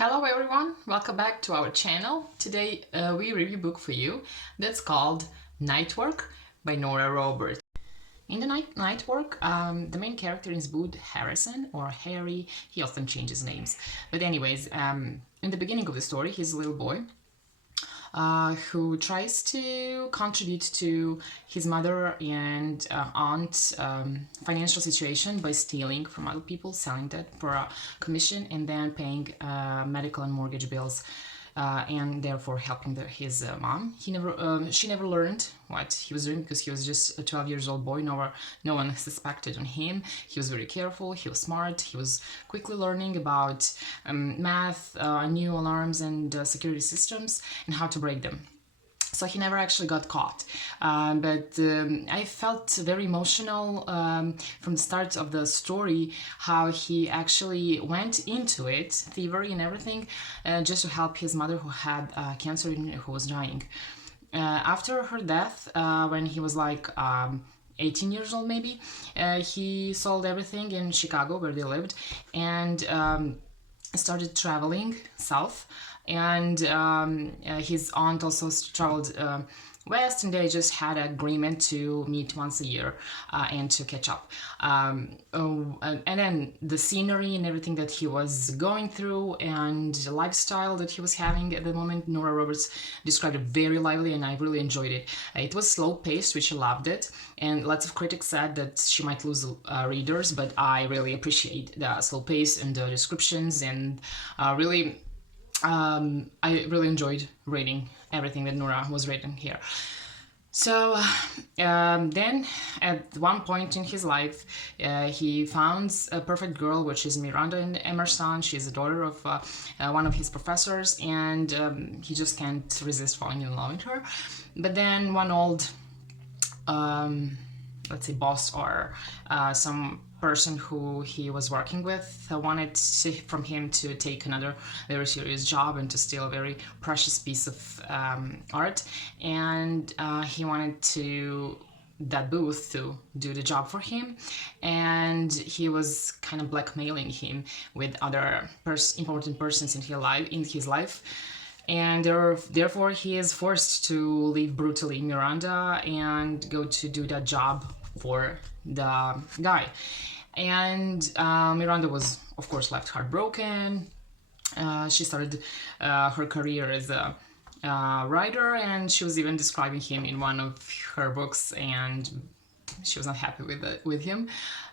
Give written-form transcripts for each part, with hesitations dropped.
Hello everyone, welcome back to our channel. Today we review a book for you that's called Nightwork by Nora Robert. In the Nightwork, the main character is Bud Harrison or Harry. He often changes names. But anyways, in the beginning of the story, he's a little boy who tries to contribute to his mother and aunt's financial situation by stealing from other people, selling that for a commission, and then paying medical and mortgage bills. And therefore helping his mom. She never learned what he was doing because he was just a 12 years old boy. No one suspected on him. He was very careful. He was smart. He was quickly learning about math, new alarms and security systems and how to break them. So he never actually got caught. But I felt very emotional from the start of the story, how he actually went into it, thievery and everything, just to help his mother who had cancer and who was dying. After her death, when he was like 18 years old maybe, he sold everything in Chicago where they lived and started traveling south. And his aunt also traveled west, and they just had an agreement to meet once a year and to catch up. And then the scenery and everything that he was going through and the lifestyle that he was having at the moment, Nora Roberts described it very lively, and I really enjoyed it. It was slow-paced, which I loved it, and lots of critics said that she might lose readers, but I really appreciate the slow pace and the descriptions, and really I really enjoyed reading everything that Nora was writing here. So then at one point in his life, he found a perfect girl, which is Miranda Emerson. She's the daughter of one of his professors, and he just can't resist falling in love with her. But then one old, let's say, boss or some person who he was working with wanted from him to take another very serious job and to steal a very precious piece of art, and he wanted that booth to do the job for him, and he was kind of blackmailing him with other important persons in his life. And therefore he is forced to leave brutally Miranda and go to do that job for the guy. And Miranda was, of course, left heartbroken. She started her career as a writer, and she was even describing him in one of her books, and she was not happy with him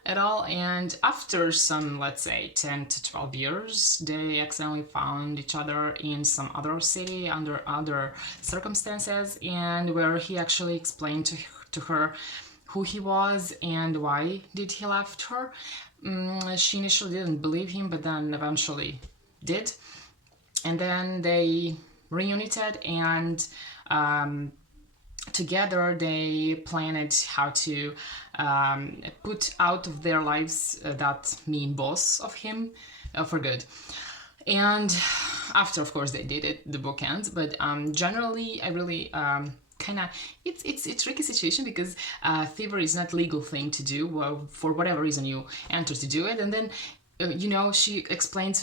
at all. And after some, let's say, 10 to 12 years, they accidentally found each other in some other city under other circumstances, and where he actually explained to her who he was and why did he left her. She initially didn't believe him, but then eventually did. And then they reunited, and together they planned how to put out of their lives that mean boss of him for good. And after, of course, they did it, the book ends. But generally, I really kind of, it's a tricky situation because thievery is not a legal thing to do. Well, for whatever reason you enter to do it, and then she explained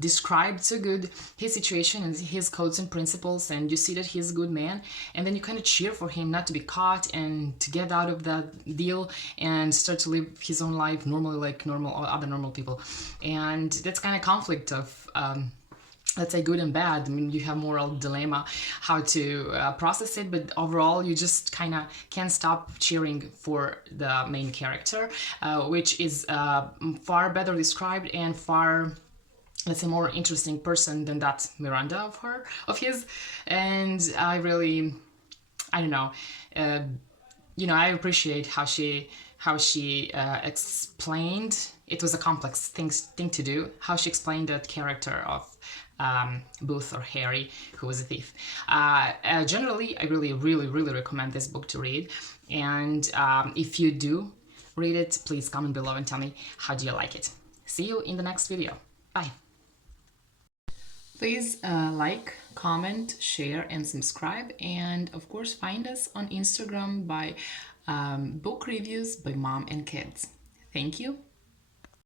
described so good his situation and his codes and principles, and you see that he's a good man, and then you kind of cheer for him not to be caught and to get out of that deal and start to live his own life normally, like other normal people. And that's kind of conflict of let's say good and bad. I mean, you have moral dilemma how to process it, but overall you just kind of can't stop cheering for the main character, which is far better described and far, let's say, more interesting person than that Miranda of his. And I really, I don't know, I appreciate how she explained. It was a complex thing to do, how she explained that character of Booth or Harry, who was a thief. Generally, I really recommend this book to read. And if you do read it, please comment below and tell me how do you like it. See you in the next video. Bye. Please like, comment, share, and subscribe. And of course, find us on Instagram by book reviews by mom and kids. Thank you.